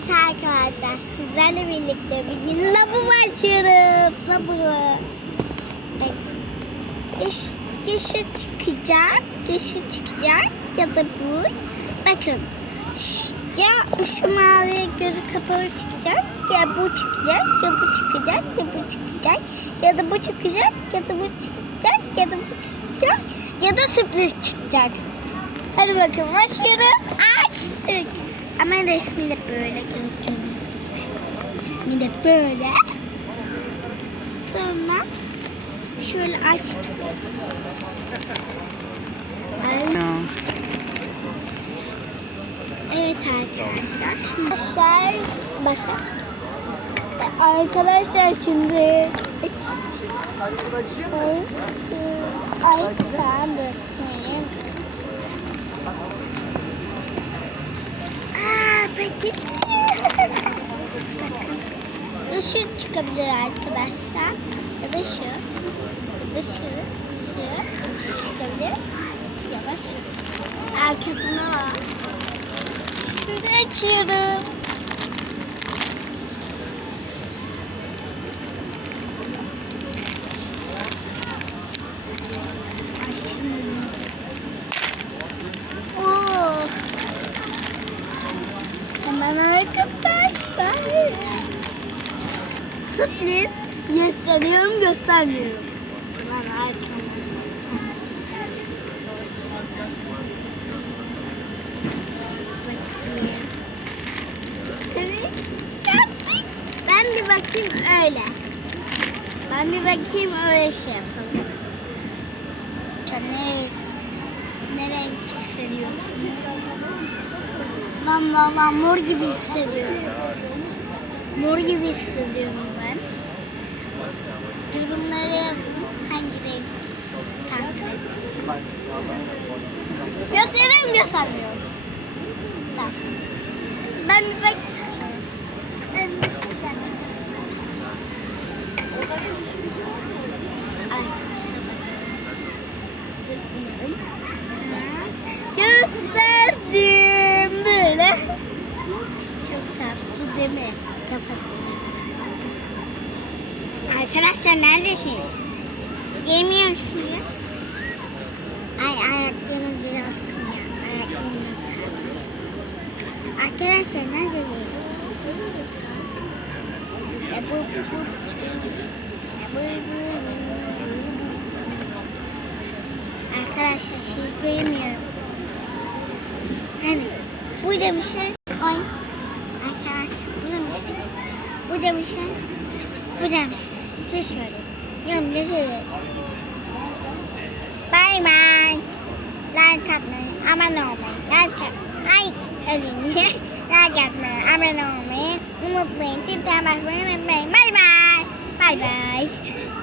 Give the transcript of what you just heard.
Evet arkadaşlar sizlerle birlikte bir gün lavabo açıyoruz. Lavabo. Evet. Geçi çıkacak. Geçi çıkacak ya da bu. Bakın. Ya şu mavi gözü kapalı çıkacak. Ya bu çıkacak. Ya bu çıkacak. Ya bu çıkacak. Ya da bu çıkacak. Ya da bu çıkacak. Ya da bu çıkacak. Ya da sürpriz çıkacak. Hadi bakın başlıyoruz. Açtık. Ama resmi de böyle gördüğünüz gibi. Resmi de böyle. Sonra şöyle açtık. Ay, Evet arkadaşlar. Şimdi başlar. Başlar. Arkadaşlar şimdi Ay ben bakayım. Aa peki. Bakın. Şu çıkabilir arkadaşlar. Ya da şu. Ya da şu. Şu. Çıkabilir. Ya da şu. Arkasına var. Şimdi açıyorum. Sürpriz gösteriyorum göstermiyorum. Hemen arkadaşlar. Ben bir bakayım öyle. Ben bir bakayım öyle şey yapalım. Ne, ne renk hissediyorsun? Lan lan mor gibi hissediyorum. Mor gibi hissediyorum Gösteriyorum göstermiyorum. Tamam. Ben bir bak. Gösterdim böyle. Çok tatlı değil mi? Kafasını. Arkadaşlar neredesiniz? Yemiyorsunuz. Ay Arkadaşlar neredesiniz? E bu bu bu. Arkadaşlar şey göremiyorum. Evet. Bu demişler. Ay. Arkadaşlar bu demişler. Bu demişler. Bu demişler. Siz söyleyin. Yorum söyleyin? Bye bye. Like atmayı, abone olmayı, like atmayı, ay öleyim like atmayı, abone olmayı unutmayın. Bir daha bakmayı unutmayın. Bye bye. Bye bye.